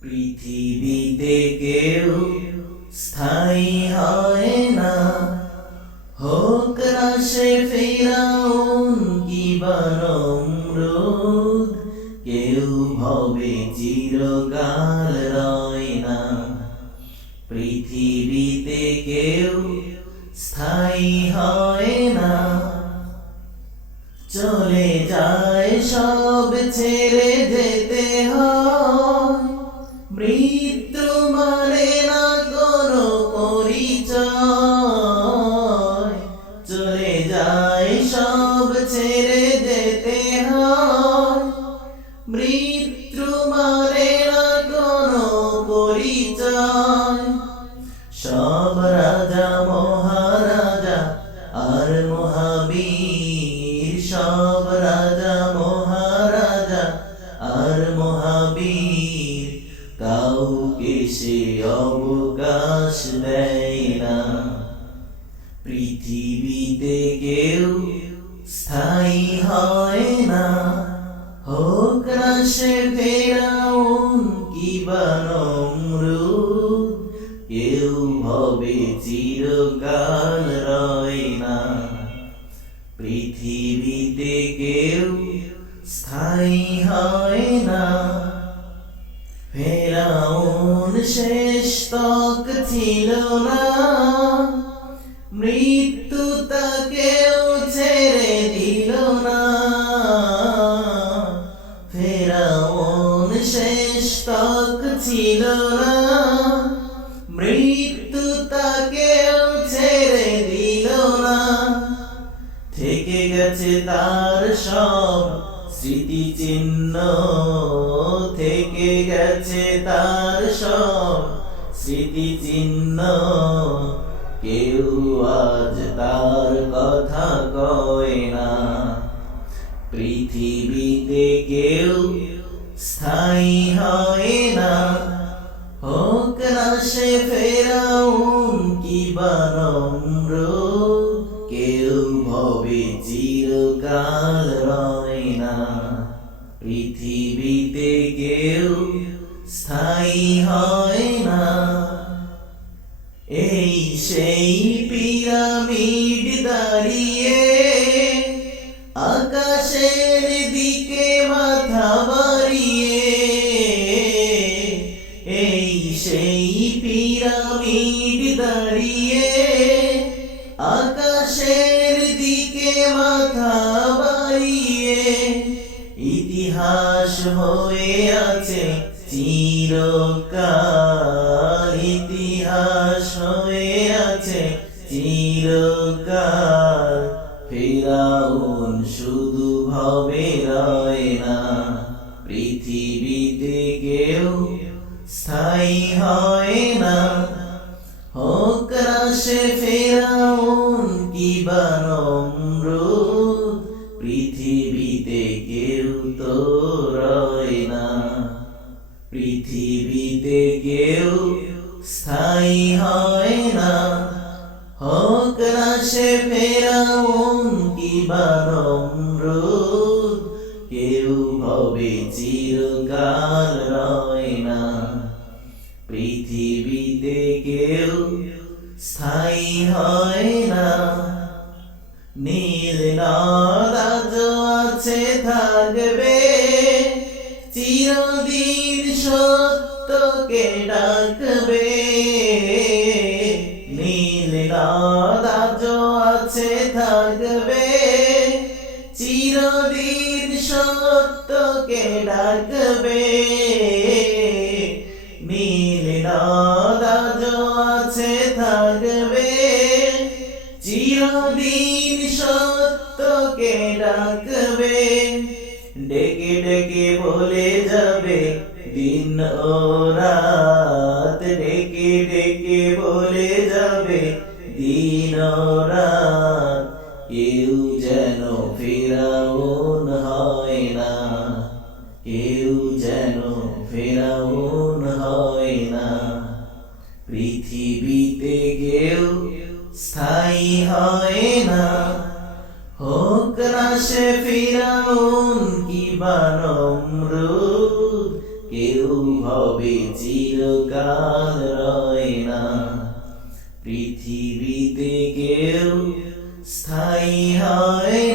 পৃথিবীতে কেউ স্থায়ী হয় না। হোক না সে কি কেউ ভবে চিরকাল রয় না। পৃথিবীতে কেউ স্থায়ী হয় না। চলে যায় সব ছেড়ে সব রাজা, মহারাজা, আর মহাবীর, সব রাজা, মহারাজা, আর মহাবীর, কাউকে সে অবকাশ দেয় না। পৃথিবীতে কেউ স্থায়ী ভবে চিরকাল রয় না পৃথিবীতে কেউ স্থায়ী হয় না। ফেরাউন শেষ তক ছিল না। মৃত্যু গেছে তার সব স্মৃতিচিহ্ন থেকে গেছে তার সব স্মৃতিচিহ্ন। কেউ আজ তার কথা কয় না। পৃথিবীতে কেউ স্থায়ী হয় না। হোক না সে ফেরাউন কি নমরুদ পৃথিবীতে কেউ স্থায়ী হয় না। এই সেই পিরামিড দাঁড়িয়ে আকাশের দিকে হয়ে আছে চিরকাল, ইতিহাস হয়ে আছে চিরকাল। ফেরাউন শুধু ভবে রয় না, পৃথিবীতে কেউ স্থায়ী হয় হয় না হোক না সে ফেরাউন কি নমরুদ কেউ হবে চিরকাল রয় না পৃথিবীতে কেউ স্থায়ী হয় না নীল নদ আছে থাকবে চিরদিন সত্যকে ডাকবে ডাকবে নীল নদ আছে থাকবে চিরদিন সত্যকে ডাকবে ডেকে ডেকে বলে যাবে দিন ও কেউ যেন ফেরাউন হয় না। পৃথিবীতে কেউ স্থায়ী হয় না। হোক না সে ফিরাউন কি নমরুদ কেউ হবে চিরকাল রয় না। পৃথিবীতে কেউ স্থায়ী হয়